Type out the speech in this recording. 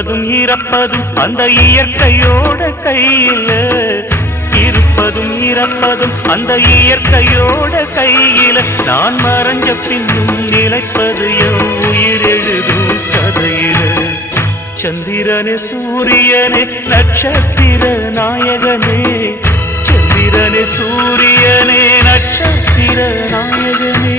இருப்பதும் இறப்பதும் அந்த இயற்கையோட கையில, இருப்பதும் இறப்பதும் அந்த இயற்கையோட கையில, நான் மறைஞ்ச பின்னும் நிலைப்பது என் உயிர் எழுதும் கதையில. சந்திரனே சூரியனே நட்சத்திர நாயகனே, சந்திரனே சூரியனே நட்சத்திர நாயகனே.